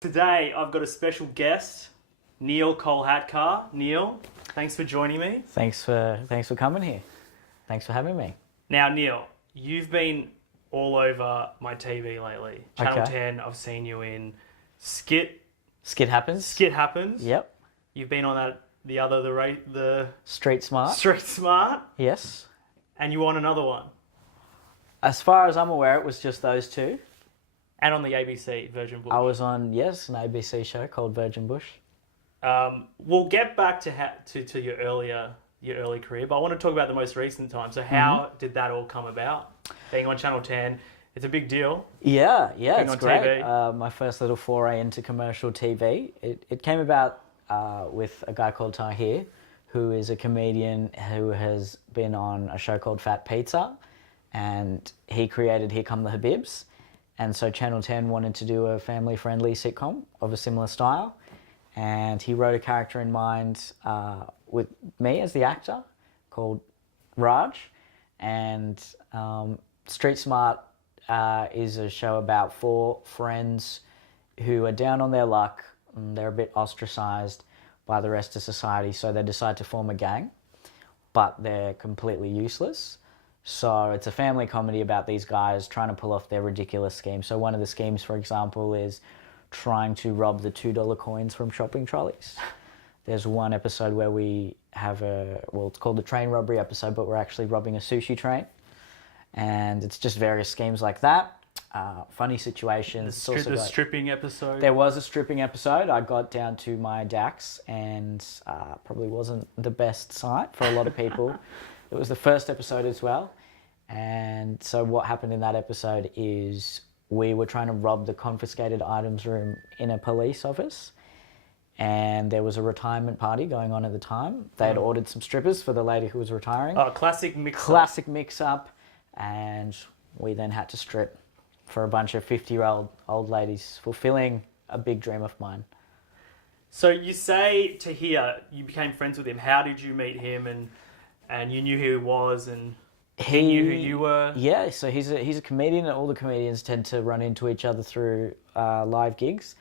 Today I've got a special guest, Neel Kolhatkar. Neel, thanks for joining me. Thanks for coming here. Thanks for having me. Now, Neel, you've been all over my TV lately. Channel Okay. 10, I've seen you in Skit. Skit happens. Skit Happens. Yep. You've been on the Street smart. Street Smart, Yes. and you on another one. As far as I'm aware, it was just those two. And on the ABC Virgin Bush. I was on an ABC show called Virgin Bush. We'll get back to your early career, but I want to talk about the most recent time. So how did that all come about? Being on Channel 10, it's a big deal. Yeah, Being it's on great. TV. My first little foray into commercial TV. It came about with a guy called Tahir, who is a comedian who has been on a show called Fat Pizza, and he created Here Come the Habibs. And so Channel 10 wanted to do a family-friendly sitcom of a similar style. And he wrote a character in mind with me as the actor called Raj. And Street Smart is a show about four friends who are down on their luck. And they're a bit ostracized by the rest of society, so they decide to form a gang, but they're completely useless. So it's a family comedy about these guys trying to pull off their ridiculous schemes. So one of the schemes, for example, is trying to rob the $2 coins from shopping trolleys. There's one episode where we have it's called the train robbery episode, but we're actually robbing a sushi train. And it's just various schemes like that. Funny situations. The stripping episode. There was a stripping episode. I got down to my dax and probably wasn't the best sight for a lot of people. It was the first episode as well. And so what happened in that episode is we were trying to rob the confiscated items room in a police office. And there was a retirement party going on at the time. They had ordered some strippers for the lady who was retiring. Oh, classic mix-up. Classic mix-up. And we then had to strip for a bunch of 50-year-old old ladies, fulfilling a big dream of mine. So you say Tahir, you became friends with him. How did you meet him and you knew who he was and he knew who you were? Yeah, so he's a comedian, and all the comedians tend to run into each other through live gigs.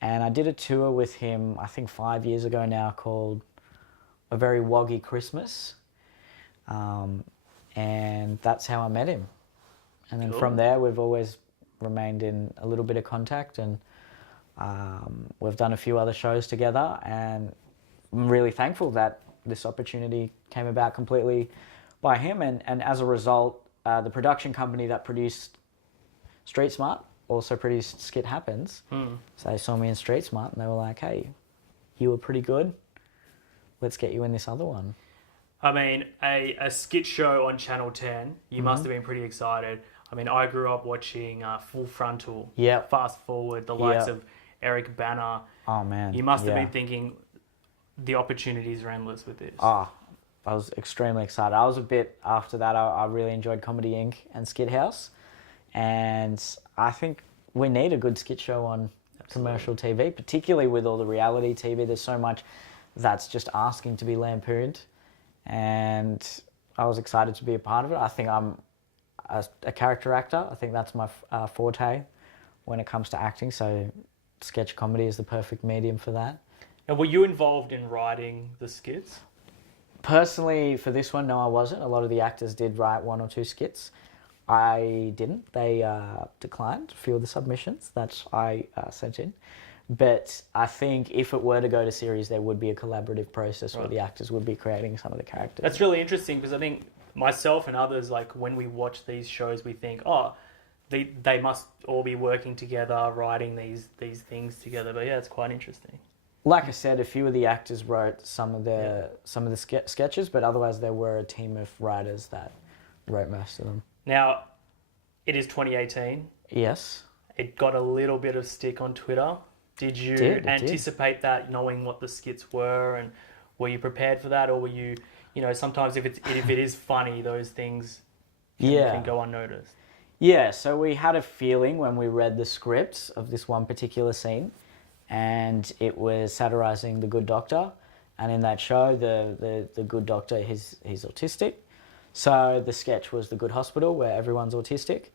And I did a tour with him, I think 5 years ago now, called A Very Woggy Christmas. And that's how I met him. And then from there, we've always remained in a little bit of contact, and we've done a few other shows together, and I'm really thankful that this opportunity came about completely by him, and as a result, the production company that produced Street Smart also produced Skit Happens. So they saw me in Street Smart and they were like, hey, you were pretty good, let's get you in this other one. I mean, a skit show on Channel 10, you must have been pretty excited. I mean, I grew up watching Full Frontal, Yeah. Fast Forward, the likes Yeah. of Eric Bana. Oh man. You must have Yeah. been thinking the opportunities are endless with this. I was extremely excited. I was a bit after that. I really enjoyed Comedy Inc. and Skit House, and I think we need a good skit show on commercial TV, particularly with all the reality TV. There's so much that's just asking to be lampooned, and I was excited to be a part of it. I think I'm a character actor. I think that's my forte when it comes to acting. So sketch comedy is the perfect medium for that. And were you involved in writing the skits? Personally, for this one, no, I wasn't. A lot of the actors did write one or two skits. I didn't. They declined a few of the submissions that I sent in. But I think if it were to go to series, there would be a collaborative process where the actors would be creating some of the characters. That's really interesting because I think myself and others, like when we watch these shows, we think, oh, they must all be working together, writing these things together. But yeah, it's quite interesting. Like I said, a few of the actors wrote some of the sketches, but otherwise there were a team of writers that wrote most of them. Now, it is 2018. Yes. It got a little bit of stick on Twitter. Did you anticipate that, knowing what the skits were, and were you prepared for that, or were you, sometimes if it is funny, those things can go unnoticed? Yeah, so we had a feeling when we read the script of this one particular scene, and it was satirising the Good Doctor, and in that show, the Good Doctor, he's autistic, so the sketch was the Good Hospital, where everyone's autistic,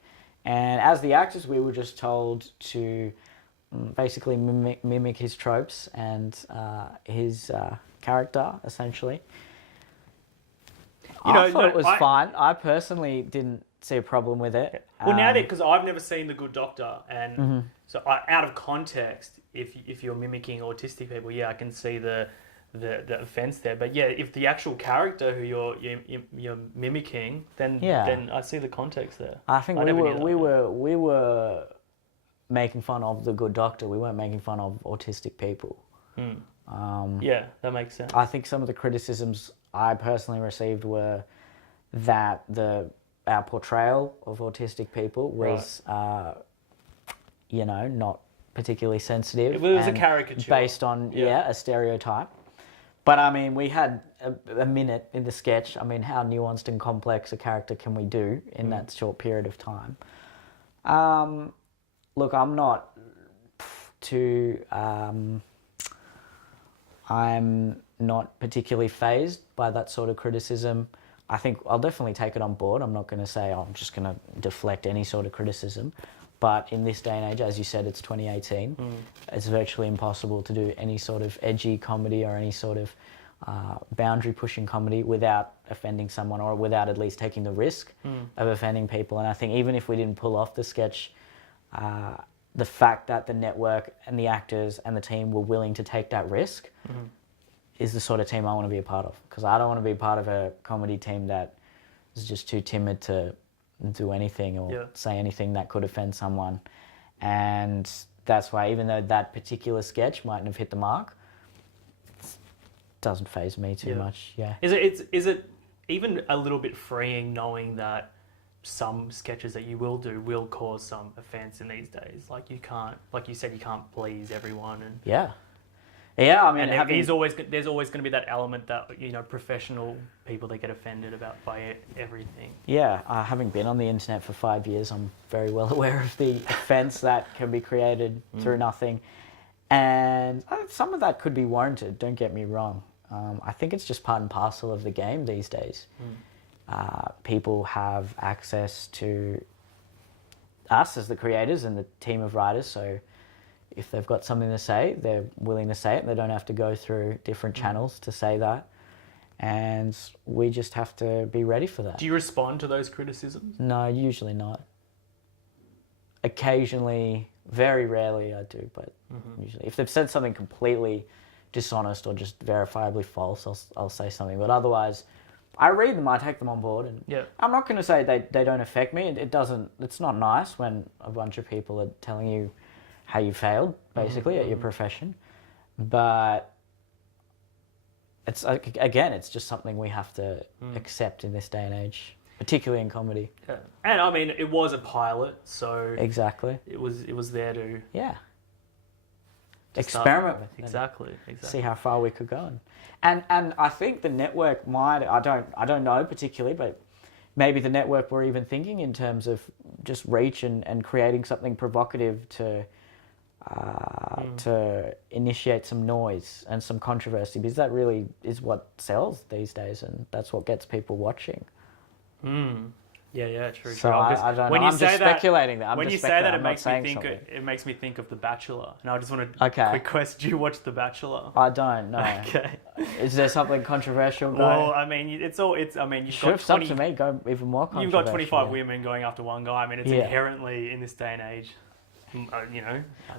and as the actors, we were just told to basically mimic his tropes and his character, essentially. I thought it was fine. I personally didn't see a problem with it. Well, now that, because I've never seen The Good Doctor, and so out of context, if you're mimicking autistic people, yeah, I can see the offense there. But yeah, if the actual character who you're mimicking, then I see the context there. I think we were making fun of The Good Doctor. We weren't making fun of autistic people. Yeah, that makes sense. I think some of the criticisms I personally received were that our portrayal of autistic people was, not particularly sensitive. It was a caricature. Based on, a stereotype. But, I mean, we had a minute in the sketch. I mean, how nuanced and complex a character can we do in that short period of time? Look, I'm not too... I'm not particularly fazed by that sort of criticism. I think I'll definitely take it on board. I'm not going to say, I'm just going to deflect any sort of criticism. But in this day and age, as you said, it's 2018. It's virtually impossible to do any sort of edgy comedy or any sort of boundary-pushing comedy without offending someone or without at least taking the risk of offending people. And I think even if we didn't pull off the sketch, the fact that the network and the actors and the team were willing to take that risk is the sort of team I want to be a part of. Because I don't want to be part of a comedy team that is just too timid to do anything or say anything that could offend someone. And that's why, even though that particular sketch mightn't have hit the mark, it doesn't faze me too much. Yeah. Is it even a little bit freeing knowing that some sketches that you will do will cause some offence in these days? Like like you said, you can't please everyone. And I mean, there's always going to be that element that, professional people that get offended by everything. Yeah, having been on the internet for 5 years, I'm very well aware of the offence that can be created through nothing. And some of that could be warranted, don't get me wrong. I think it's just part and parcel of the game these days. People have access to us as the creators and the team of writers, so if they've got something to say, they're willing to say it. They don't have to go through different channels to say that. And we just have to be ready for that. Do you respond to those criticisms? No, usually not. Occasionally, very rarely I do, but usually. If they've said something completely dishonest or just verifiably false, I'll say something. But otherwise, I read them, I take them on board. And I'm not going to say they don't affect me. It's not nice when a bunch of people are telling you how you failed, basically, at your profession. But it's just something we have to accept in this day and age, particularly in comedy. Yeah. And I mean, it was a pilot, so exactly it was there to experiment with exactly see how far we could go. And I think the network might, I don't know particularly, but maybe the network were even thinking in terms of just reach and creating something provocative to initiate some noise and some controversy, because that really is what sells these days, and that's what gets people watching. Yeah, true. So I don't know. I'm just speculating that. When you say that, it makes me think of The Bachelor, and I just want to quick question: do you watch The Bachelor? I don't know. Okay. Is there something controversial going? Well, I mean, you've got 20, up to me, go even more controversial. You've got 25 women going after one guy. I mean, it's inherently in this day and age.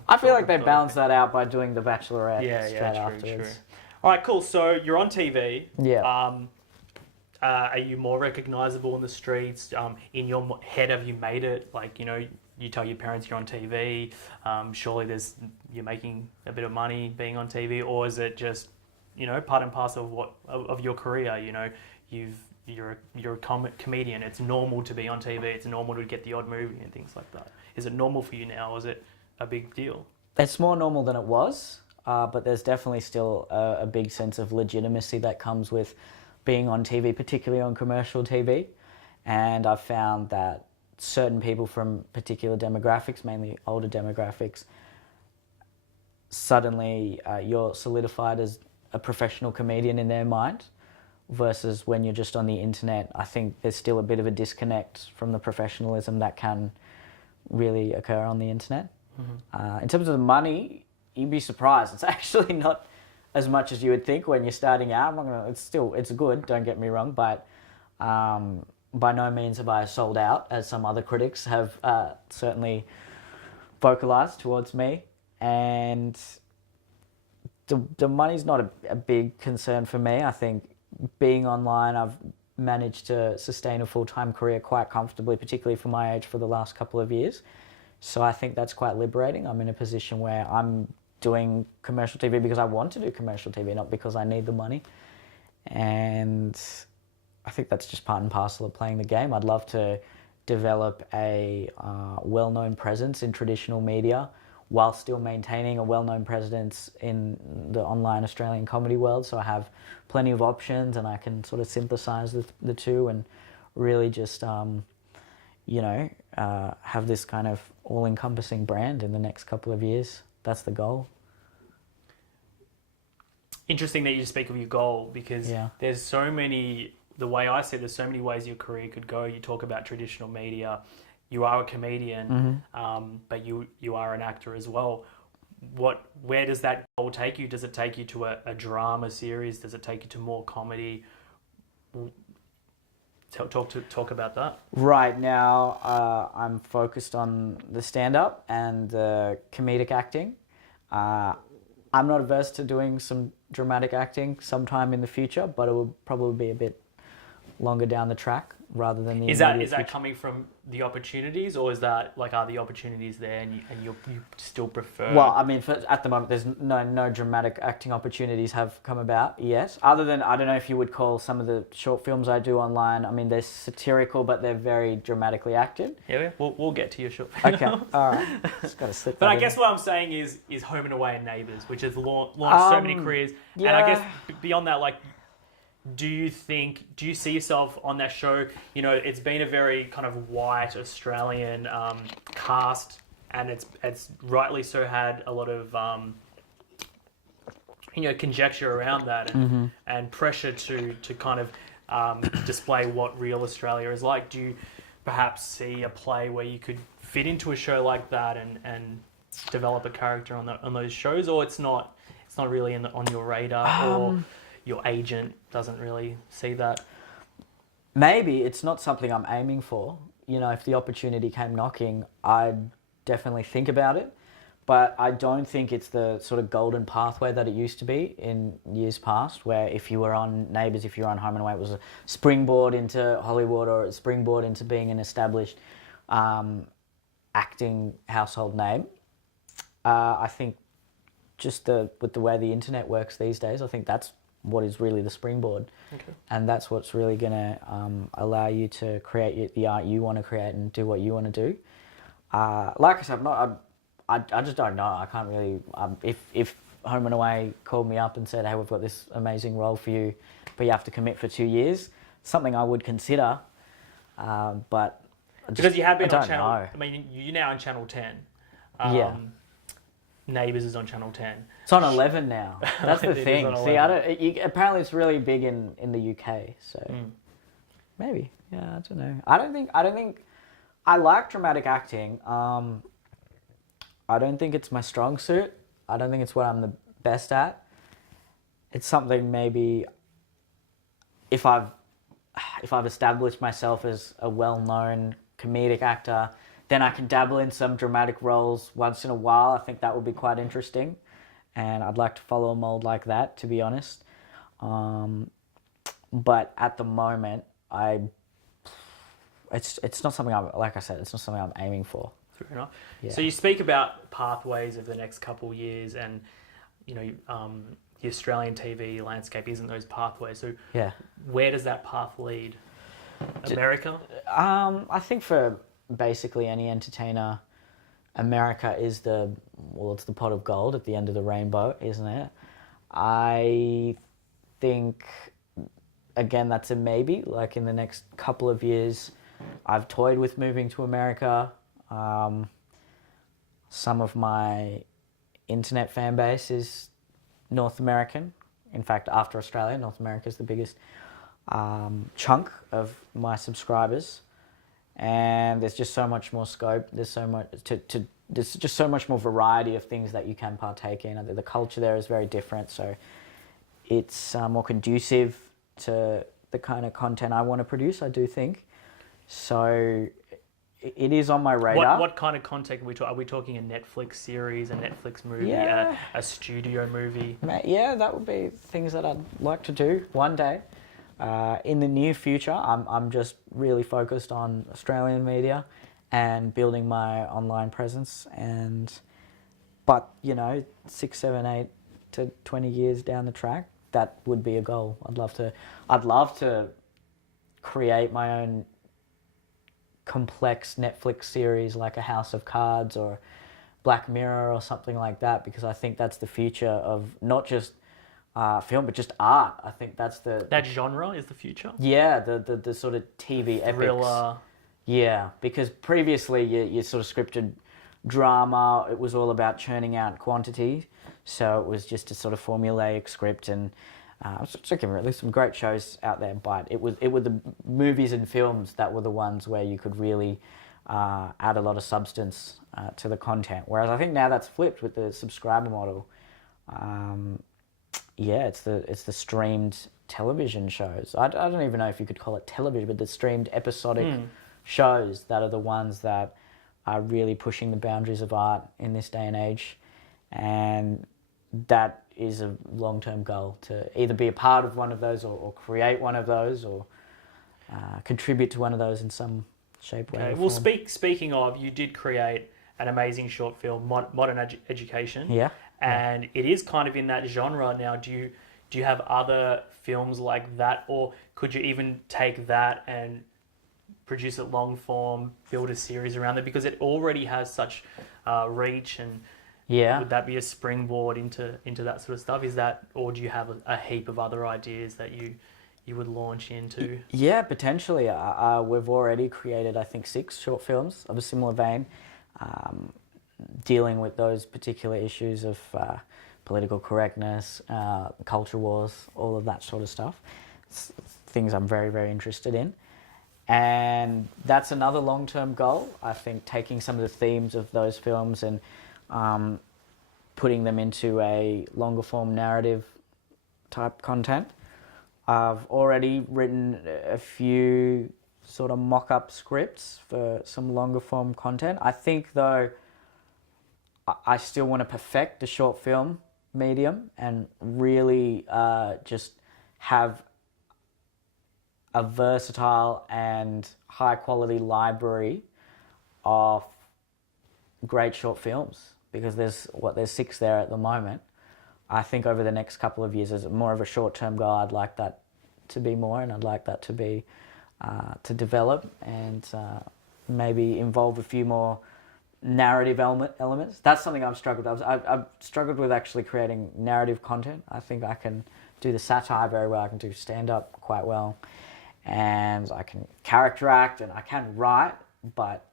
I feel like they balance that out by doing The Bachelorette straight afterwards. True. All right, cool. So you're on TV. Yeah. Are you more recognisable in the streets? In your head, have you made it? Like, you tell your parents you're on TV. Surely you're making a bit of money being on TV, or is it just, part and parcel of your career? You're a comedian. It's normal to be on TV. It's normal to get the odd movie and things like that. Is it normal for you now? Or is it a big deal? It's more normal than it was, but there's definitely still a big sense of legitimacy that comes with being on TV, particularly on commercial TV. And I've found that certain people from particular demographics, mainly older demographics, suddenly you're solidified as a professional comedian in their mind, versus when you're just on the internet. I think there's still a bit of a disconnect from the professionalism that can really occur on the internet. In terms of the money, you'd be surprised. It's actually not as much as you would think when you're starting out. It's good, don't get me wrong, but by no means have I sold out, as some other critics have certainly vocalized towards me. And the money's not a big concern for me. I think being online, I've managed to sustain a full-time career quite comfortably, particularly for my age, for the last couple of years. So I think that's quite liberating. I'm in a position where I'm doing commercial TV because I want to do commercial TV, not because I need the money. And I think that's just part and parcel of playing the game. I'd love to develop a well-known presence in traditional media while still maintaining a well-known presence in the online Australian comedy world. So I have plenty of options and I can sort of synthesize the two and really just, have this kind of all-encompassing brand in the next couple of years. That's the goal. Interesting that you speak of your goal, because there's so many, the way I see it, there's so many ways your career could go. You talk about traditional media, you are a comedian, but you are an actor as well. Where does that goal take you? Does it take you to a drama series? Does it take you to more comedy? Talk about that. Right now, I'm focused on the stand-up and the comedic acting. I'm not averse to doing some dramatic acting sometime in the future, but it will probably be a bit longer down the track rather than the. Is that coming from the opportunities, or is that are the opportunities there and you still prefer? Well, I mean, at the moment, there's no dramatic acting opportunities have come about yet. Other than, I don't know if you would call some of the short films I do online. I mean, they're satirical, but they're very dramatically acted. Yeah, we'll get to your short film. Okay, all right. Just got to slip. But I guess what I'm saying is Home and Away and Neighbours, which has launched so many careers. Yeah. And I guess beyond that, do you see yourself on that show? It's been a very kind of white Australian cast, and it's rightly so had a lot of conjecture around that and pressure to kind of display what real Australia is like. Do you perhaps see a play where you could fit into a show like that and develop a character on those shows, or it's not really on your radar, or your agent doesn't really see that? Maybe it's not something I'm aiming for. If the opportunity came knocking, I'd definitely think about it. But I don't think it's the sort of golden pathway that it used to be in years past, where if you were on Neighbours, if you were on Home and Away, it was a springboard into Hollywood or a springboard into being an established acting household name. I think just with the way the internet works these days, I think that's what is really the springboard. Okay. And that's what's really going to allow you to create the art you want to create and do what you want to do. Like I said, I just don't know. I can't really... if Home and Away called me up and said, hey, we've got this amazing role for you, but you have to commit for 2 years, something I would consider, but... Because you have been on Channel... I mean, you're now on Channel 10. Neighbours is on Channel 10. It's on 11 now. That's the thing. See, apparently it's really big in the UK. So maybe, I don't know. I don't think I like dramatic acting. I don't think it's my strong suit. I don't think it's what I'm the best at. It's something maybe if I've established myself as a well-known comedic actor, then I can dabble in some dramatic roles once in a while. I think that would be quite interesting. And I'd like to follow a mold like that, to be honest. But at the moment, it's not something like I said, it's not something I'm aiming for. Fair enough. Yeah. So you speak about pathways of the next couple of years, and the Australian TV landscape isn't those pathways. So where does that path lead? America? I think for basically any entertainer, America is it's the pot of gold at the end of the rainbow, isn't it? I think, again, that's a maybe. In the next couple of years, I've toyed with moving to America. Some of my internet fan base is North American. In fact, after Australia, North America is the biggest chunk of my subscribers. And there's just so much more scope. There's so much to there's just so much more variety of things that you can partake in. The culture there is very different, so it's more conducive to the kind of content I want to produce, I do think. So it is on my radar. What kind of content are we talking? Are we talking a Netflix series, a Netflix movie, Yeah. a studio movie? Yeah, that would be things that I'd like to do one day. In the near future, I'm just really focused on Australian media and building my online presence. But 6, 7, 8 to 20 years down the track, that would be a goal. I'd love to create my own complex Netflix series like a House of Cards or Black Mirror or something like that, because I think that's the future of not just film, but just art. I think that's that genre is the future. Yeah, the sort of TV thriller. Epics. Yeah, because previously you sort of scripted drama. It was all about churning out quantity, so it was just a sort of formulaic script. And there's some great shows out there, but it were the movies and films that were the ones where you could really add a lot of substance to the content. Whereas I think now that's flipped with the subscriber model. It's the streamed television shows. I don't even know if you could call it television, but the streamed episodic shows that are the ones that are really pushing the boundaries of art in this day and age. And that is a long-term goal, to either be a part of one of those or create one of those or contribute to one of those in some shape, way, or well, form. Speaking of, you did create an amazing short film, Modern Education. Yeah. And it is kind of in that genre now. Do you have other films like that, or could you even take that and produce it long form, build a series around it, because it already has such reach? And would that be a springboard into that sort of stuff? Is that, or do you have a heap of other ideas that you would launch into? Yeah, potentially. We've already created, I think, 6 short films of a similar vein, dealing with those particular issues of political correctness, culture wars, all of that sort of stuff. It's things I'm very, very interested in. And that's another long-term goal. I think taking some of the themes of those films and putting them into a longer form narrative type content. I've already written a few sort of mock-up scripts for some longer form content. I think, though, I still want to perfect the short film medium and really just have a versatile and high quality library of great short films, because there's 6 there at the moment. I think over the next couple of years, as more of a short-term goal, I'd like that to be more, and I'd like that to be to develop and maybe involve a few more narrative elements. That's something I've struggled with. I've struggled with actually creating narrative content. I think I can do the satire very well. I can do stand-up quite well, and I can character act, and I can write. But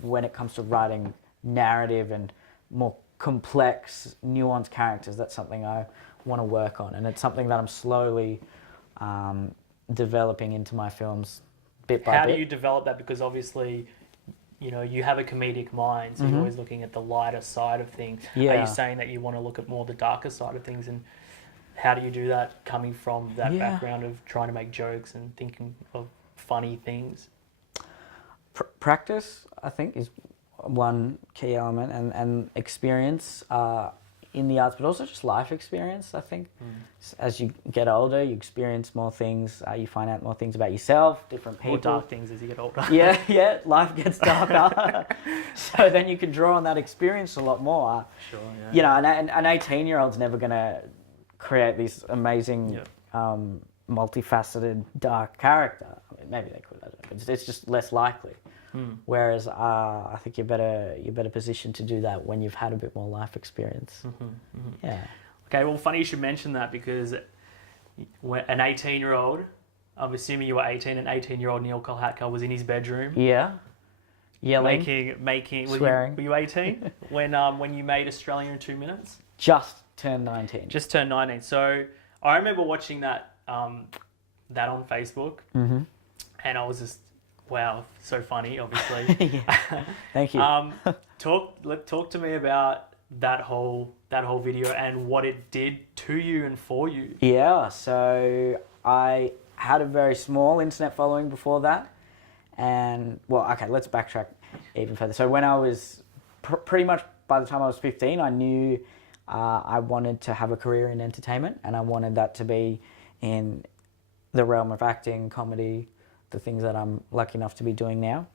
when it comes to writing narrative and more complex, nuanced characters, that's something I want to work on, and it's something that I'm slowly developing into my films bit by bit. How do you develop that? Because obviously, you have a comedic mind, so you're always looking at the lighter side of things. Yeah. Are you saying that you want to look at more the darker side of things, and how do you do that coming from that background of trying to make jokes and thinking of funny things? Practice, I think, is one key element, and experience in the arts, but also just life experience, I think. As you get older, you experience more things, you find out more things about yourself, different people. More dark things as you get older. Yeah, life gets darker. So then you can draw on that experience a lot more. Sure, yeah. An 18-year-old's never going to create this amazing, multifaceted, dark character. I mean, maybe they could, I don't know, but it's just less likely. Whereas I think you're better positioned to do that when you've had a bit more life experience. Yeah. Okay, well, funny you should mention that, because when an 18-year-old, I'm assuming you were 18, an 18-year-old Neel Kolhatkar was in his bedroom. Yeah. Yelling. Making. Swearing. Were you 18 when you made Australia in 2 minutes? Just turned 19. Just turned 19. So I remember watching that on Facebook, and I was just Wow, so funny, obviously. Yeah. Thank you. Talk to me about that whole video and what it did to you and for you. Yeah, so I had a very small internet following before that. And, well, okay, let's backtrack even further. So when I was, pretty much by the time I was 15, I knew I wanted to have a career in entertainment, and I wanted that to be in the realm of acting, comedy, the things that I'm lucky enough to be doing now.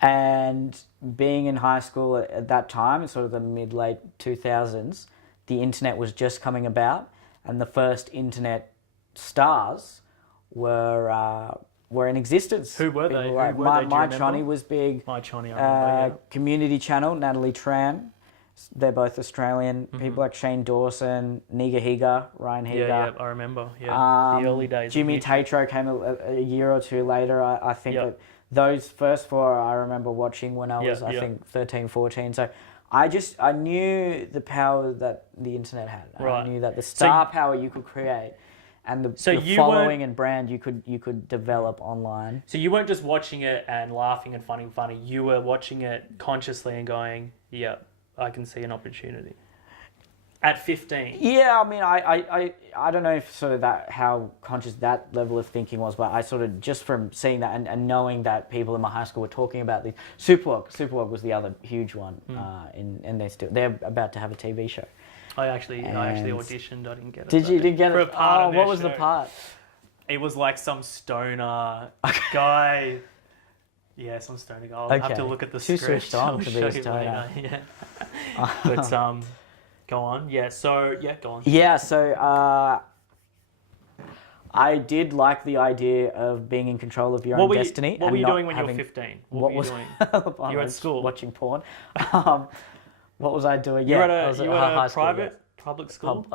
And being in high school at that time, in sort of the mid-late 2000s, the internet was just coming about, and the first internet stars were in existence. Who were they? Like My Chonny was big. My Chonny, I remember, Community Channel, Natalie Tran. They're both Australian. Mm-hmm. People like Shane Dawson, Niga Higa, Ryan Higa. Yeah, I remember. Yeah, the early days. Jimmy Tatro came a year or two later. I think that those first four I remember watching when I was, I think, 13, 14. So I knew the power that the internet had. Right. I knew that the star power you could create and the following and brand you could develop online. So you weren't just watching it and laughing and finding funny. You were watching it consciously and going, yeah, I can see an opportunity. At 15. Yeah, I mean, I don't know if sort of that how conscious that level of thinking was, but I sort of just from seeing that and knowing that people in my high school were talking about the Superwalk was the other huge one, and they're about to have a TV show. I actually auditioned. I didn't get it. Didn't get it? For a part what was the part? It was like some stoner guy. Yeah, some stoner guy. I'll have to look at the script. Too switched on to be a stoner. Yeah. But go on. Yeah. So go on. Yeah. So I did like the idea of being in control of your own destiny. What were you doing when you were 15? What were you doing? You were at school watching porn. What was I doing? You Yeah, were I was at high a school, public school?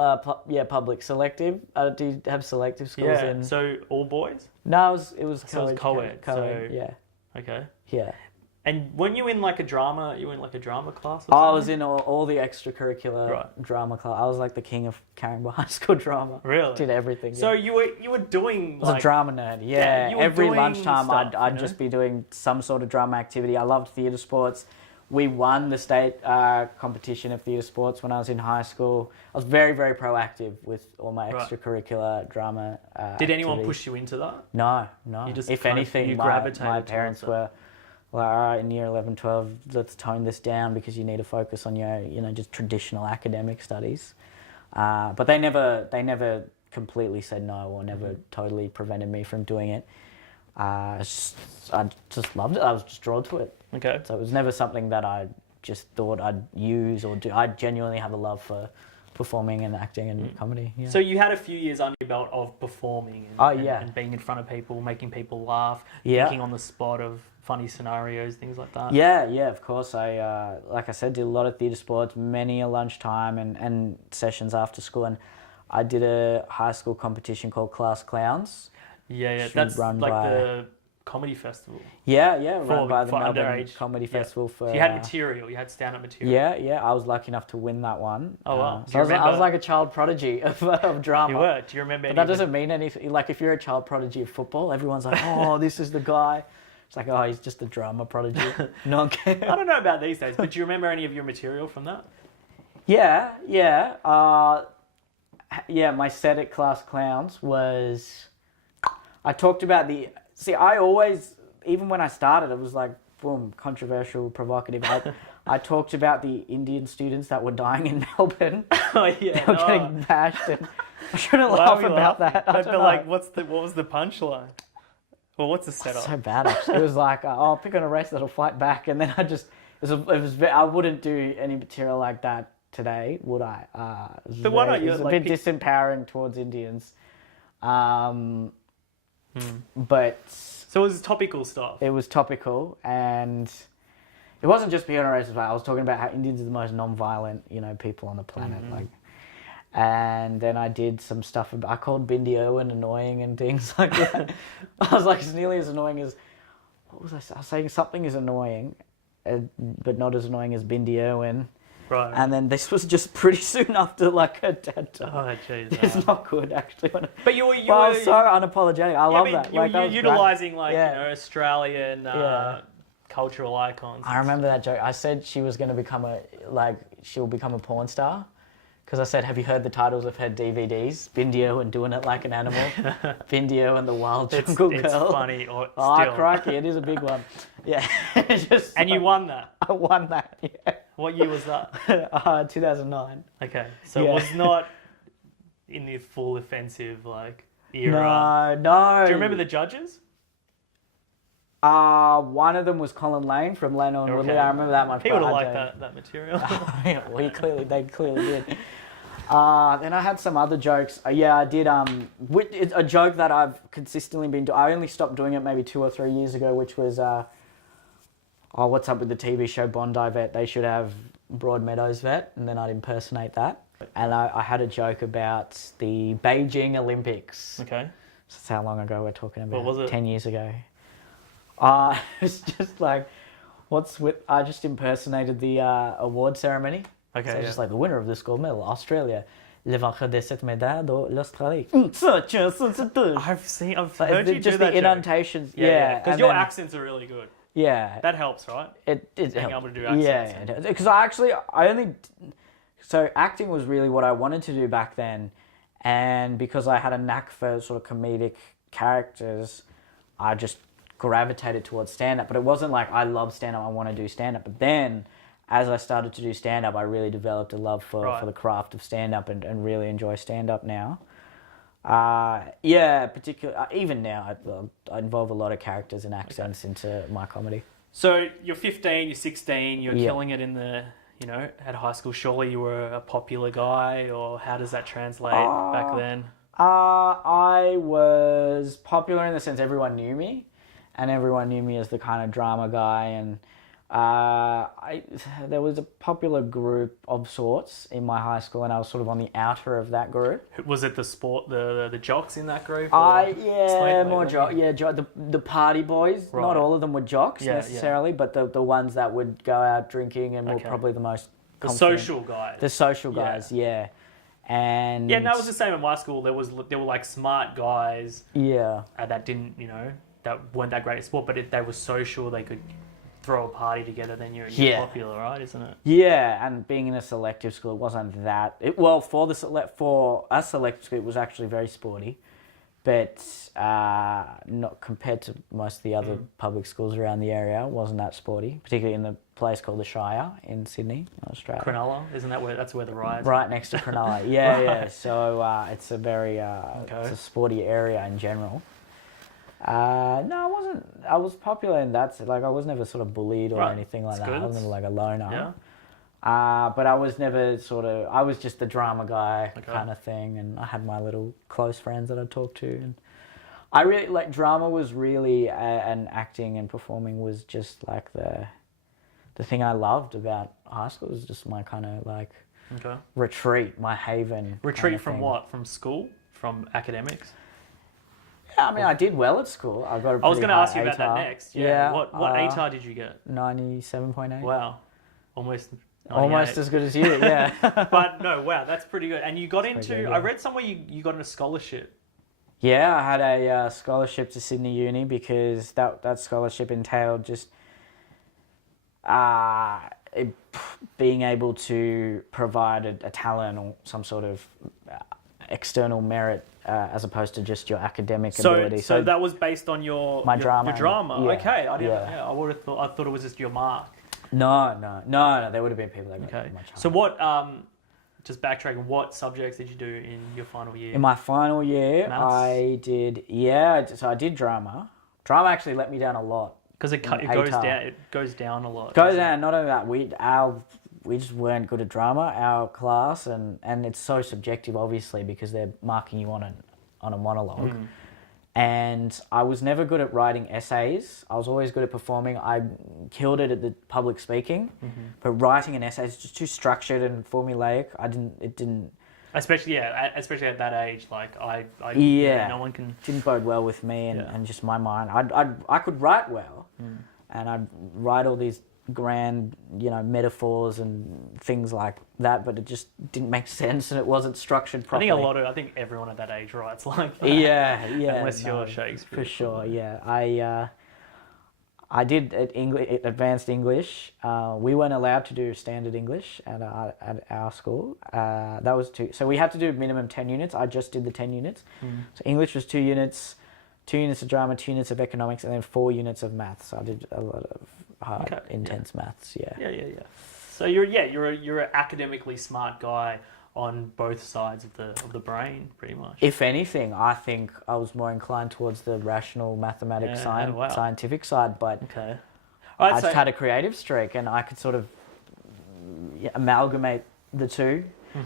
Public selective. Do you have selective schools in? So all boys? No, it was co-ed. Co-ed, yeah. Okay. Yeah. And weren't you in like a drama? You were in like a drama class? Or something? I was in all the extracurricular drama class. I was like the king of Caringbah High School drama. Really? Did everything. So you were doing. I was a drama nerd. Yeah. Every lunchtime, stuff, I'd just be doing some sort of drama activity. I loved theatre sports. We won the state competition of theatre sports when I was in high school. I was very, very proactive with all my extracurricular drama. Did anyone activities. push you into that? No. You just if anything, my parents were like, all right, in year 11, 12, let's tone this down because you need to focus on your, just traditional academic studies. But they never completely said no or never totally prevented me from doing it. I just loved it. I was just drawn to it. Okay. So it was never something that I just thought I'd use or do. I genuinely have a love for performing and acting and comedy. Yeah. So you had a few years under your belt of performing and being in front of people, making people laugh, thinking on the spot of funny scenarios, things like that. Yeah, of course. I, like I said, did a lot of theatre sports, many a lunchtime and sessions after school. And I did a high school competition called Class Clowns. Yeah. That's like the comedy festival. Yeah, run by the Melbourne underage Comedy Festival. So you had material, you had stand-up material. Yeah. I was lucky enough to win that one. Oh, wow. So I was like a child prodigy of drama. You were. Do you remember? But that doesn't mean anything. Like if you're a child prodigy of football, everyone's like, oh, this is the guy. It's like, oh, he's just a drama prodigy. I don't know about these days, but do you remember any of your material from that? Yeah. My set at Class Clowns was... I talked about I always, even when I started, it was like, boom, controversial, provocative. I talked about the Indian students that were dying in Melbourne. Oh, yeah. They were getting bashed. And I shouldn't laugh about that. But like, what was the punchline? Well, what's the setup? So bad, actually. It was like, I'll pick on a race that'll fight back. And then I wouldn't do any material like that today, would I? But why not? It was a bit disempowering towards Indians. But so it was topical stuff. It was topical, and it wasn't just being on a racist. I was talking about how Indians are the most non-violent, people on the planet. And then I did some stuff. I called Bindi Irwin annoying and things like that. I was like, it's nearly as annoying as what was I saying? I was saying something is annoying, but not as annoying as Bindi Irwin. Right. And then this was just pretty soon after like her dad died. Oh, jeez. It's not good actually. But you Well, I was so unapologetic. I love that. You're That was utilising great. Yeah. Australian cultural icons. I remember that joke. I said she was going to become she'll become a porn star. Because I said, have you heard the titles of her DVDs? Bindio and Doing It Like an Animal. Bindio and the Wild Jungle Girl. It's funny. Oh, crikey, it is a big one. Yeah. And you won that? I won that, yeah. What year was that? 2009. Okay, so it was not in the full offensive era. No. Do you remember the judges? One of them was Colin Lane from Leno and Woodley. I remember that much. He would have liked that material. Yeah, well, they clearly did. Then I had some other jokes. I did. It's a joke that I've consistently been doing. I only stopped doing it maybe 2 or 3 years ago, which was, what's up with the TV show Bondi Vet? They should have Broadmeadows Vet, and then I'd impersonate that. And I had a joke about the Beijing Olympics. Okay. That's how long ago we're talking about. What was it? 10 years ago. It's just like, I just impersonated the award ceremony. Okay. So just like the winner of this gold medal, Australia. Le vainqueur de cette médaille de l'Australie. I've heard you do just that the intuations. Yeah. Because your accents are really good. Yeah. That helps, right? It Being helped. able to do accents. Yeah. Because so acting was really what I wanted to do back then. And because I had a knack for sort of comedic characters, I just gravitated towards stand-up. But it wasn't like I love stand-up, I want to do stand-up. But then as I started to do stand-up, I really developed a love for the craft of stand-up and really enjoy stand-up now. Particularly, even now, I involve a lot of characters and accents into my comedy. So you're 15, you're 16, you're killing it in the, at high school. Surely you were a popular guy, or how does that translate back then? I was popular in the sense everyone knew me, and everyone knew me as the kind of drama guy, and there was a popular group of sorts in my high school, and I was sort of on the outer of that group. Was it the jocks in that group? The party boys. Right. Not all of them were jocks necessarily, but the ones that would go out drinking and were probably the most confident. Social guys. The social guys, yeah. And that was the same in my school. There were like smart guys. Yeah. That didn't, that weren't that great at sport, but if they were social, they could throw a party together, then you're popular, right? Isn't it? Yeah, and being in a selective school, it wasn't that. For a selective school, it was actually very sporty, but not compared to most of the other public schools around the area. It wasn't that sporty, particularly in the place called the Shire in Sydney, Australia. Cronulla, isn't that that's where the riots? Right next to Cronulla, yeah. So it's a very it's a sporty area in general. No, I wasn't. I was popular in that. Like, I was never sort of bullied or anything like that. Good. I was never like a loner. Yeah. But I was never I was just the drama guy kind of thing, and I had my little close friends that I'd talk to. And I really drama was really and acting and performing was just like the thing I loved about high school. It was just my kind of retreat, my haven. Retreat from what? From school? From academics? I mean, I did well at school. I got. I was going to ask you about that next. Yeah. What ATAR did you get? 97.8. Wow, almost as good as you. Yeah. But no, wow, that's pretty good. And you got into. Good, yeah. I read somewhere you got a scholarship. Yeah, I had a scholarship to Sydney Uni because that scholarship entailed just being able to provide a talent or some sort of external merit. As opposed to just your academic ability. So that was based on your drama. Your drama. Yeah. Okay, I didn't. Yeah, I would have thought. I thought it was just your mark. No. There would have been people that got much harder. So what? Just backtracking. What subjects did you do in your final year? In my final year, Maths? I did. Yeah, so I did drama. Drama actually let me down a lot because it goes down. It goes down a lot. Goes down. Not only that, we just weren't good at drama, our class, and it's so subjective, obviously, because they're marking you on a monologue. Mm. And I was never good at writing essays. I was always good at performing. I killed it at the public speaking, but writing an essay is just too structured and formulaic. It didn't. Especially at that age, no one can. Didn't bode well with me and just my mind. I could write well, and I'd write all these grand, metaphors and things like that, but it just didn't make sense and it wasn't structured properly. I think everyone at that age writes like that. Yeah. Unless you're Shakespeare. For sure, yeah. I did advanced English. We weren't allowed to do standard English at our school. That was 2. So we had to do minimum 10 units. I just did the 10 units. So English was 2 units, 2 units of drama, 2 units of economics, and then 4 units of maths. So I did a lot of hard, intense maths. Yeah. So you're an academically smart guy on both sides of the brain, pretty much. If anything, I think I was more inclined towards the rational mathematics scientific side, but I just had a creative streak and I could sort of amalgamate the two.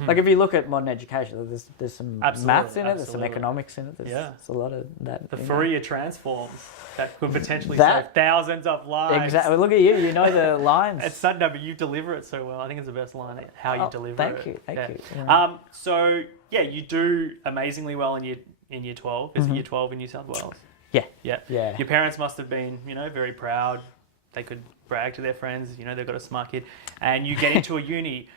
Like if you look at modern education, there's some maths in it, there's some economics in it, there's a lot of that. The Fourier transforms that could potentially save thousands of lives. Exactly. Look at you. You know the lines. It's not, no, but you deliver it so well. I think it's the best line. How you deliver it. Thank you. Yeah. So you do amazingly well in year 12. Is it year 12 in New South Wales? Yeah. Your parents must have been, very proud. They could brag to their friends. They've got a smart kid, and you get into a uni.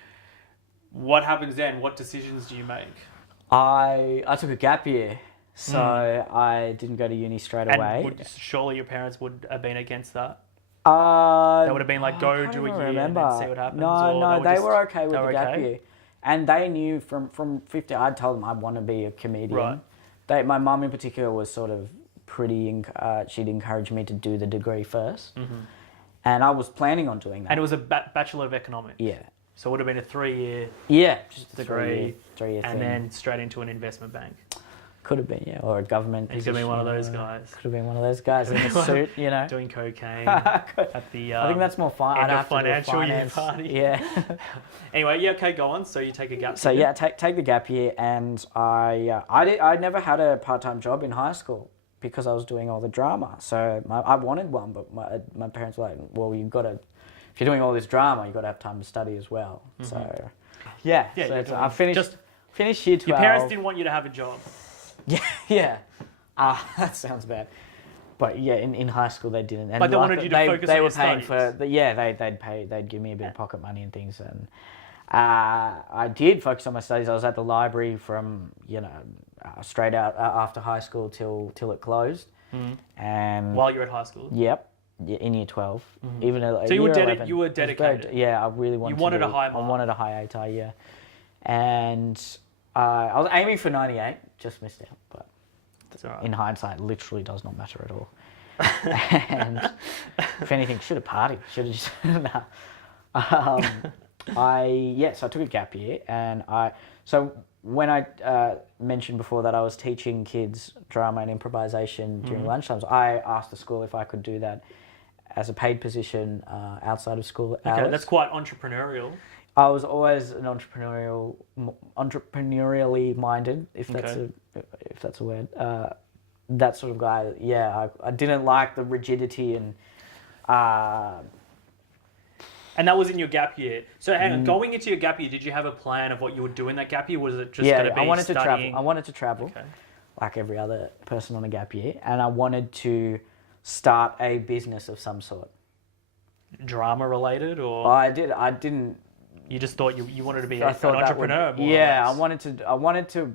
What happens then? What decisions do you make? I took a gap year, so I didn't go to uni straight away. Surely your parents would have been against that? They would have been like, go do a year and then see what happens? No, they were okay with the gap year. And they knew from 50, I'd told them I want to be a comedian. Right. My mum in particular was sort of she'd encouraged me to do the degree first. And I was planning on doing that. And it was a Bachelor of Economics? Yeah. So it would have been a 3-year degree, three-year and then straight into an investment bank. Could have been, or a government position. He's going to be one of those guys. Could have been one of those guys in a suit, Doing cocaine at the I think that's more fun. end of financial year party. Yeah. Anyway, okay, go on. So you take a gap year. So take the gap year, and I never had a part-time job in high school because I was doing all the drama. So I wanted one, but my parents were like, well, you've got to... If you're doing all this drama, you've got to have time to study as well. So, I finished year 12. Your parents didn't want you to have a job. Yeah. That sounds bad. But in high school they didn't. And but they wanted you to focus on your studies. They'd give me a bit of pocket money and things. And I did focus on my studies. I was at the library from, straight out after high school till it closed. And while you're at high school? Yep. In year 12, even so you were dedicated. I really wanted. You wanted a high mark. I wanted a high ATAR, yeah, and I was aiming for 98, just missed out. But that's all right. In hindsight, literally does not matter at all. And if anything, should have partied. Should have just So I took a gap year, and when I mentioned before that I was teaching kids drama and improvisation during lunchtimes, I asked the school if I could do that as a paid position outside of school hours. Okay, that's quite entrepreneurial. I was always an entrepreneurially minded, if that's a word. That sort of guy. Yeah, I didn't like the rigidity and. And that was in your gap year. So hang on, going into your gap year, did you have a plan of what you would do in that gap year? Was it just going to be I wanted studying? I wanted to travel, like every other person on a gap year, and I wanted to start a business of some sort. Drama related, or I didn't. You just thought you wanted to be an entrepreneur. I wanted to.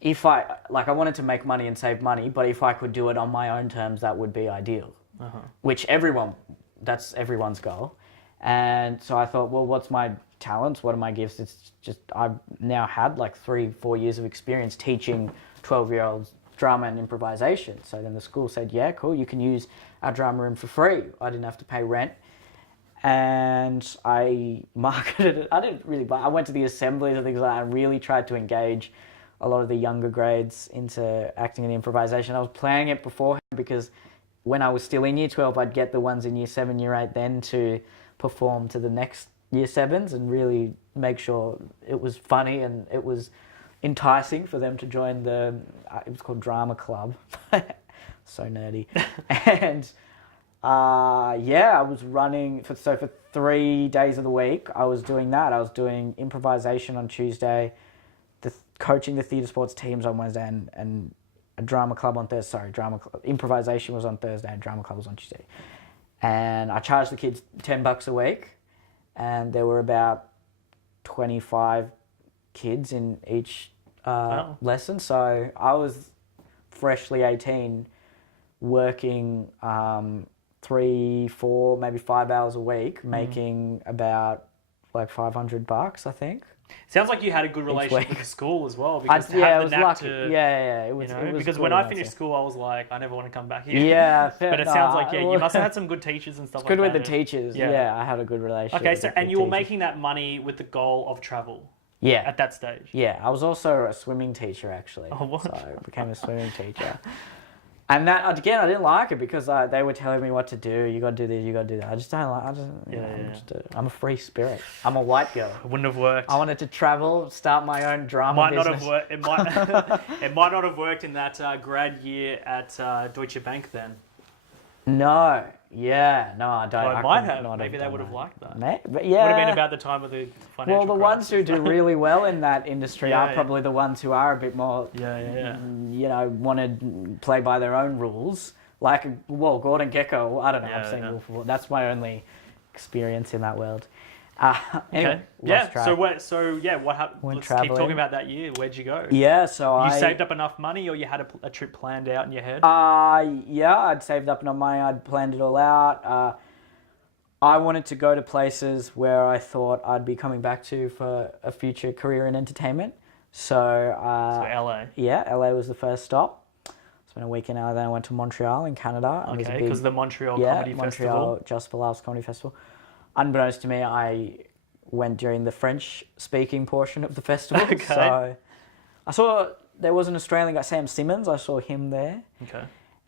If I wanted to make money and save money, but if I could do it on my own terms, that would be ideal. Which that's everyone's goal. And so I thought, well, what's my talents? What are my gifts? It's just, I've now had like 3-4 years of experience teaching 12-year-olds drama and improvisation. So then the school said, yeah, cool, you can use our drama room for free. I didn't have to pay rent. And I marketed it. I went to the assemblies and things like that. I really tried to engage a lot of the younger grades into acting and improvisation. I was planning it beforehand because when I was still in year 12, I'd get the ones in year 7, year 8 then to perform to the next year 7s and really make sure it was funny and it was enticing for them to join it was called Drama Club. So nerdy. And I was running, for 3 days of the week, I was doing that. I was doing improvisation on Tuesday, coaching the theatre sports teams on Wednesday, and a drama club on Thursday. Improvisation was on Thursday and drama club was on Tuesday. and I charged the kids $10 a week, and there were about 25 kids in each lesson. So I was freshly 18, working 3, 4, maybe 5 hours a week, making about like $500, I think. Sounds like you had a good relationship with the school as well, because to it have was the knack lucky. to, It was, you know, it was because good when in I that finished sense. school, I was like, I never want to come back here. Yeah, but it sounds like you must have had some good teachers and stuff It's good like with that. the teachers. Yeah, I had a good relationship. Okay, with so the and you were teachers. making that money with the goal of travel. Yeah. At that stage. Yeah, I was also a swimming teacher actually. Oh, what? So I became a swimming teacher. And that, again, I didn't like it because they were telling me what to do. You got to do this, you got to do that. I just don't like. I'm a free spirit. I'm a white girl. It wouldn't have worked. I wanted to travel, start my own drama business. Not have worked. It might. It might not have worked in that grad year at Deutsche Bank then. No. Yeah. No, I don't. Well, it might have. Maybe they would have liked that. But yeah. Would have been about the time of the financial Well, the ones who do really well in that industry are probably the ones who are a bit more, you know, want to play by their own rules. Like, well, Gordon Gekko, I don't know, I've seen Wolf of Wall. That's my only experience in that world. Anyway, okay. Track. What happened? Let's traveling. keep talking about that year. Where'd you go? Yeah, so you saved up enough money, or you had a trip planned out in your head? Yeah, I'd saved up enough money. I'd planned it all out. I wanted to go to places where I thought I'd be coming back to for a future career in entertainment. So LA. Yeah, LA was the first stop. Spent a week in LA, then I went to Montreal in Canada. Okay, because the Montreal Comedy Festival. Montreal Just for Laughs Comedy Festival. Unbeknownst to me, I went during the French-speaking portion of the festival. Okay. So I saw there was an Australian guy, Sam Simmons. I saw him there. Okay.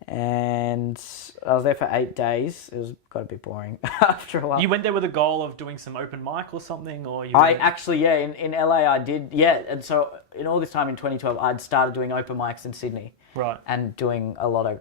And I was there for 8 days. It got a bit boring after a while. You went there with a goal of doing some open mic or something, or you? In LA I did, and so in all this time in 2012 I'd started doing open mics in Sydney. Right. And doing a lot of...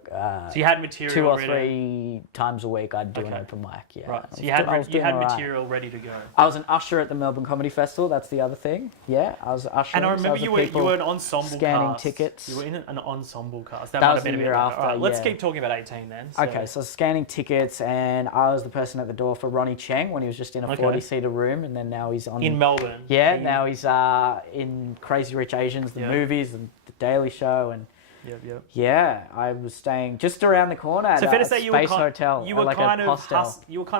so you had material 2 or ready 3 times a week I'd do an open mic, yeah. Right, so you had material ready to go. I was an usher at the Melbourne Comedy Festival, that's the other thing. Yeah, I was an usher. And I remember you were an ensemble scanning cast. tickets. You were in an ensemble cast. That was might have been the a year bit after, Right, let's keep talking about 18 then. So. Okay, so scanning tickets, and I was the person at the door for Ronnie Cheng when he was just in a 40-seater room, and then now he's on... In Melbourne. Yeah, now he's in Crazy Rich Asians, the movies, and The Daily Show, and... Yep. Yeah, I was staying just around the corner at a Space Hotel. You were kind of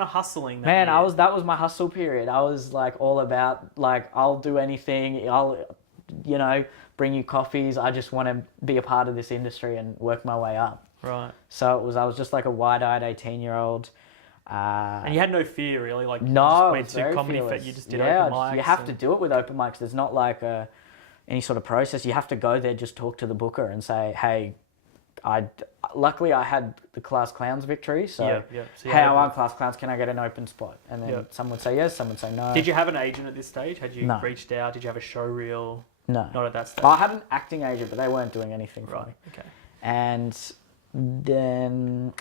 hustling. That year. That was my hustle period. I was like all about like I'll do anything. I'll, bring you coffees. I just want to be a part of this industry and work my way up. Right. So I was just like a wide-eyed 18-year-old. And you had no fear really, like no, you just went to comedy fest. You just did open mics. You have to do it with open mics. There's not like any sort of process. You have to go there, just talk to the booker and say, hey, luckily I had the Class Clowns victory, so, hey, I won Class Clowns, can I get an open spot? And then some would say yes, some would say no. Did you have an agent at this stage? Had you reached out? Did you have a show reel? No. Not at that stage? I had an acting agent, but they weren't doing anything for me. Okay. And then,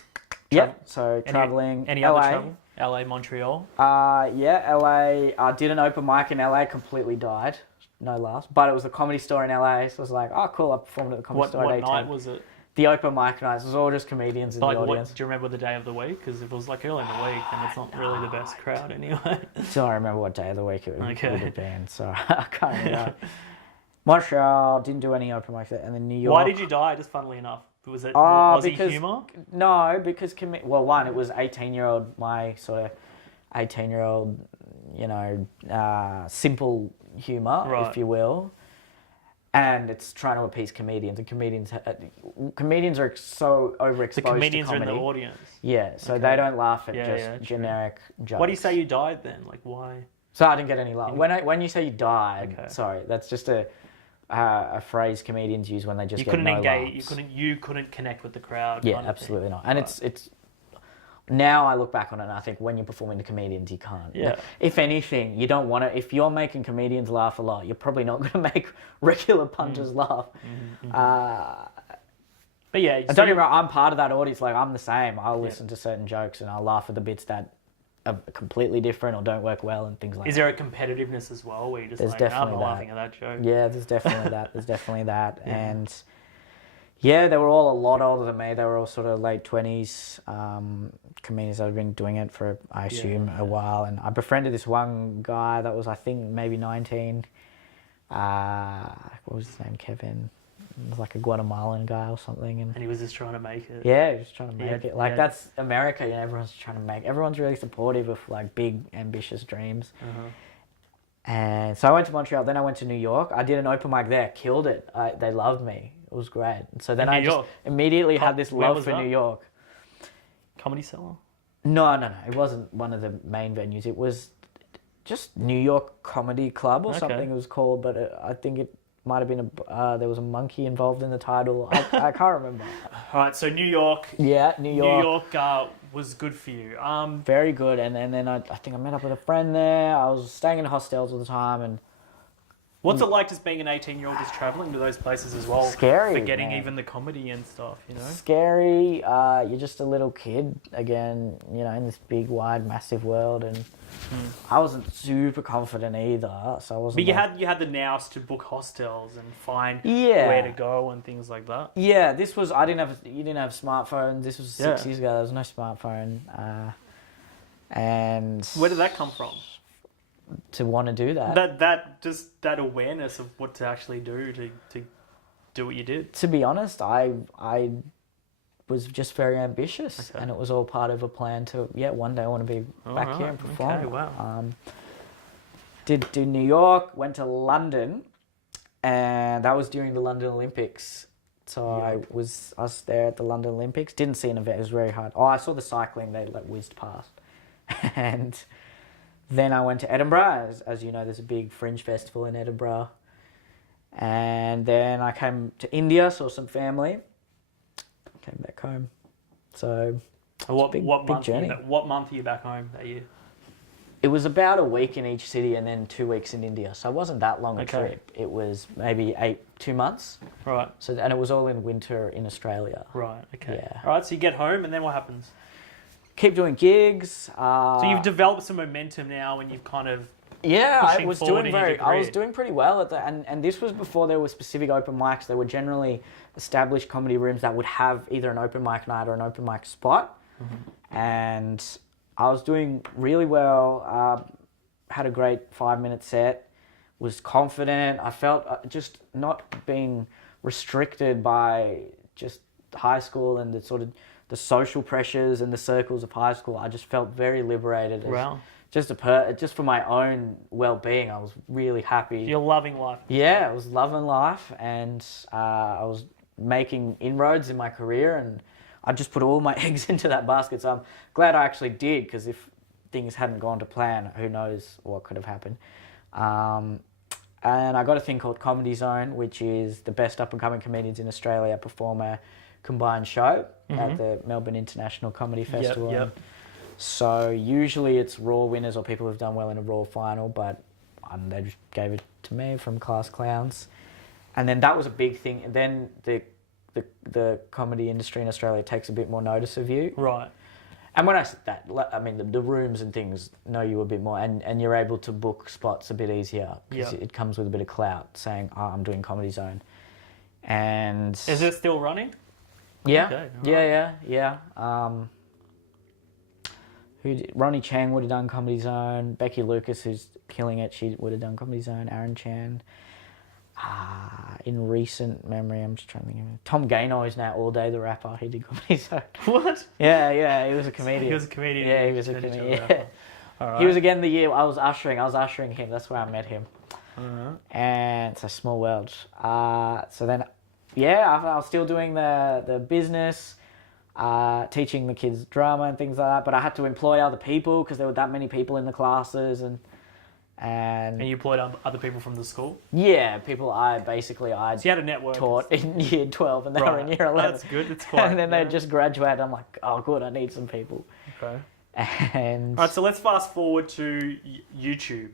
so travelling. Any other travel? LA, Montreal? LA. I did an open mic in LA, completely died. No laughs. But it was a Comedy Store in LA, so I was like, oh, cool, I performed at the Comedy Store at 18. What night was it? The open mic nights. It was all just comedians in the audience. Do you remember the day of the week? Because if it was like early in the week, then it's not really the best crowd anyway. Still, I remember what day of the week it would have been, so I can't remember. Montreal, didn't do any open mics, and then New York. Why did you die, just funnily enough? Was it Aussie humour? No, because, one, it was 18-year-old, my sort of 18-year-old, simple humour, if you will. And it's trying to appease comedians, and comedians are so overexposed to comedy. The comedians are in the audience. Yeah, so they don't laugh at generic jokes. Why do you say you died then? Like, why? So I didn't get any laugh. When you say you died, sorry, that's just a phrase comedians use when they just get no laughs. You couldn't connect with the crowd. Yeah, absolutely not. And it's now I look back on it and I think when you're performing to comedians, you can't. Yeah. If anything, you don't want to. If you're making comedians laugh a lot, you're probably not going to make regular punters laugh. But yeah, don't get me wrong, I'm part of that audience. Like, I'm the same. I'll listen to certain jokes and I'll laugh at the bits that are completely different or don't work well and things like that. Is there a competitiveness as well where you're just I'm not laughing at that joke? Yeah, there's definitely that. There's definitely that. Yeah. And Yeah, they were all a lot older than me. They were all sort of late 20s comedians that had been doing it for, I assume, a while. And I befriended this one guy that was, I think, maybe 19. What was his name? Kevin. He was like a Guatemalan guy or something. And he was just trying to make it. Yeah, he was trying to make it. Like, that's America. Everyone's trying to make... Everyone's really supportive of, like, big, ambitious dreams. And so I went to Montreal. Then I went to New York. I did an open mic there. Killed it. They loved me. It was great. So then I just immediately had this love for New York. Comedy Cellar? No. It wasn't one of the main venues. It was just New York Comedy Club or something it was called. But I think it might have been there was a monkey involved in the title. I can't remember. All right, so New York. Yeah, New York. New York was good for you. Very good. And then I think I met up with a friend there. I was staying in hostels all the time and... What's it like just being an 18-year-old just travelling to those places as well? Scary, forgetting man. even the comedy and stuff, you know? Scary. You're just a little kid, again, you know, in this big, wide, massive world. And I wasn't super confident either, so I wasn't... But you had the nous to book hostels and find where to go and things like that? Yeah, this was... you didn't have smartphones. This was 6 years ago. There was no smartphone. And... Where did that come from? To want to do that. That awareness of what to actually do to do what you did. To be honest, I was just very ambitious, and it was all part of a plan to one day I want to be back here and perform. Okay, wow. Did New York, went to London, and that was during the London Olympics. So I was there at the London Olympics. Didn't see an event. It was very hard. Oh, I saw the cycling. They whizzed past, and. Then I went to Edinburgh. As you know, there's a big fringe festival in Edinburgh. And then I came to India, saw some family. Came back home. So, big journey. What month are you back home that year? It was about a week in each city and then 2 weeks in India. So it wasn't that long a trip. It was maybe 2 months. Right. So, and it was all in winter in Australia. Right, okay. Yeah. All right, so you get home and then what happens? Keep doing gigs. So you've developed some momentum now, and you've kind of I was doing pretty well at that, and this was before there were specific open mics. There were generally established comedy rooms that would have either an open mic night or an open mic spot, and I was doing really well. Had a great 5-minute set. Was confident. I felt just not being restricted by just high school and the sort of the social pressures and the circles of high school. I just felt very liberated. Wow. Just for my own well-being, I was really happy. You're loving life. Yeah, I was loving life, and I was making inroads in my career, and I just put all my eggs into that basket. So I'm glad I actually did, because if things hadn't gone to plan, who knows what could have happened. And I got a thing called Comedy Zone, which is the best up-and-coming comedians in Australia perform a combined show at the Melbourne International Comedy Festival. Yep. So usually it's Raw winners or people who've done well in a Raw final, but they just gave it to me from Class Clowns. And then that was a big thing. And then the comedy industry in Australia takes a bit more notice of you. Right. And when I said that, I mean, the rooms and things know you a bit more, and you're able to book spots a bit easier, because it comes with a bit of clout saying, I'm doing Comedy Zone. And... Is it still running? Yeah, okay, yeah. Ronnie Chang would have done Comedy Zone. Becky Lucas, who's killing it, she would have done Comedy Zone. Aaron Chan. In recent memory, I'm just trying to think of it. Tom Gaynor is now All Day the rapper. He did Comedy Zone. What? Yeah, he was a comedian. He was a comedian. Yeah, he was a comedian. Yeah. All right. He was again the year I was ushering him. That's where I met him. And it's a small world. So then... Yeah, I was still doing the business, teaching the kids drama and things like that, but I had to employ other people because there were that many people in the classes. And you employed other people from the school? Yeah, people so you had a network. Taught in year 12 and they were in year 11. That's good. It's quite... And then they just graduated. I'm like, oh, good, I need some people. Okay. And... All right, so let's fast forward to YouTube.